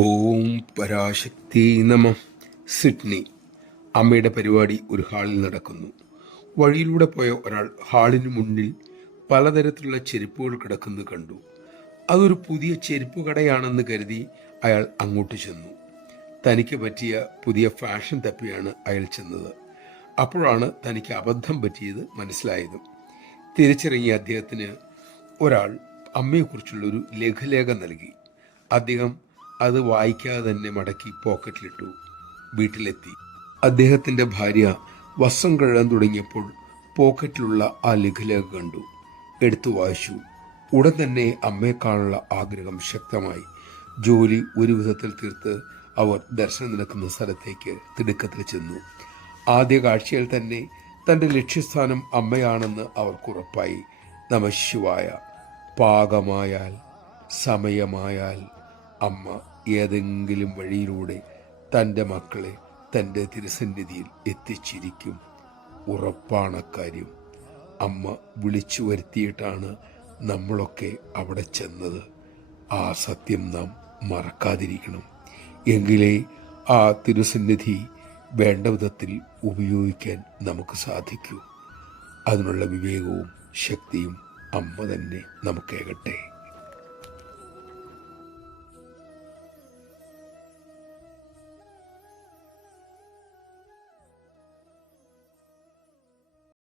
ഓം പരാശക്തി നമ. സിഡ്നി. അമ്മയുടെ പരിപാടി ഒരു ഹാളിൽ നടക്കുന്നു. വഴിയിലൂടെ പോയ ഒരാൾ ഹാളിന് മുന്നിൽ പലതരത്തിലുള്ള ചെരുപ്പുകൾ കിടക്കുന്നത് കണ്ടു. അതൊരു പുതിയ ചെരുപ്പ് കടയാണെന്ന് കരുതി അയാൾ അങ്ങോട്ട് ചെന്നു. തനിക്ക് പറ്റിയ പുതിയ ഫാഷൻ തപ്പിയാണ് അയാൾ ചെന്നത്. അപ്പോഴാണ് തനിക്ക് അബദ്ധം പറ്റിയത് മനസ്സിലായതും. തിരിച്ചിറങ്ങിയ അദ്ദേഹത്തിന് ഒരാൾ അമ്മയെക്കുറിച്ചുള്ളൊരു ലഘുലേഖ നൽകി. അദ്ദേഹം അത് വായിക്കാതെ തന്നെ മടക്കി പോക്കറ്റിലിട്ടു. വീട്ടിലെത്തി അദ്ദേഹത്തിൻ്റെ ഭാര്യ വസ്ത്രം കഴുകാൻ തുടങ്ങിയപ്പോൾ പോക്കറ്റിലുള്ള ആ ലഘുലേഖ കണ്ടു. എടുത്തു വായിച്ചു. ഉടൻ തന്നെ അമ്മയെ കാണാനുള്ള ആഗ്രഹം ശക്തമായി. ജോലി ഒരു വിധത്തിൽ തീർത്ത് അവർ ദർശനം നടക്കുന്ന സ്ഥലത്തേക്ക് തിടുക്കത്തിൽ ചെന്നു. ആദ്യ കാഴ്ചയിൽ തന്നെ തൻ്റെ ലക്ഷ്യസ്ഥാനം അമ്മയാണെന്ന് അവർക്കുറപ്പായി. നമഃശിവായ. പാകമായാൽ, സമയമായാൽ അമ്മ ഏതെങ്കിലും വഴിയിലൂടെ തൻ്റെ മക്കളെ തൻ്റെ തിരുസന്നിധിയിൽ എത്തിച്ചിരിക്കും. ഉറപ്പാണ് കാര്യം. അമ്മ വിളിച്ചു വരുത്തിയിട്ടാണ് നമ്മളൊക്കെ അവിടെ ചെന്നത്. ആ സത്യം നാം മറക്കാതിരിക്കണം. എങ്കിലേ ആ തിരുസന്നിധി വേണ്ട വിധത്തിൽ ഉപയോഗിക്കാൻ നമുക്ക് സാധിക്കൂ. അതിനുള്ള വിവേകവും ശക്തിയും അമ്മ തന്നെ നമുക്കേകട്ടെ.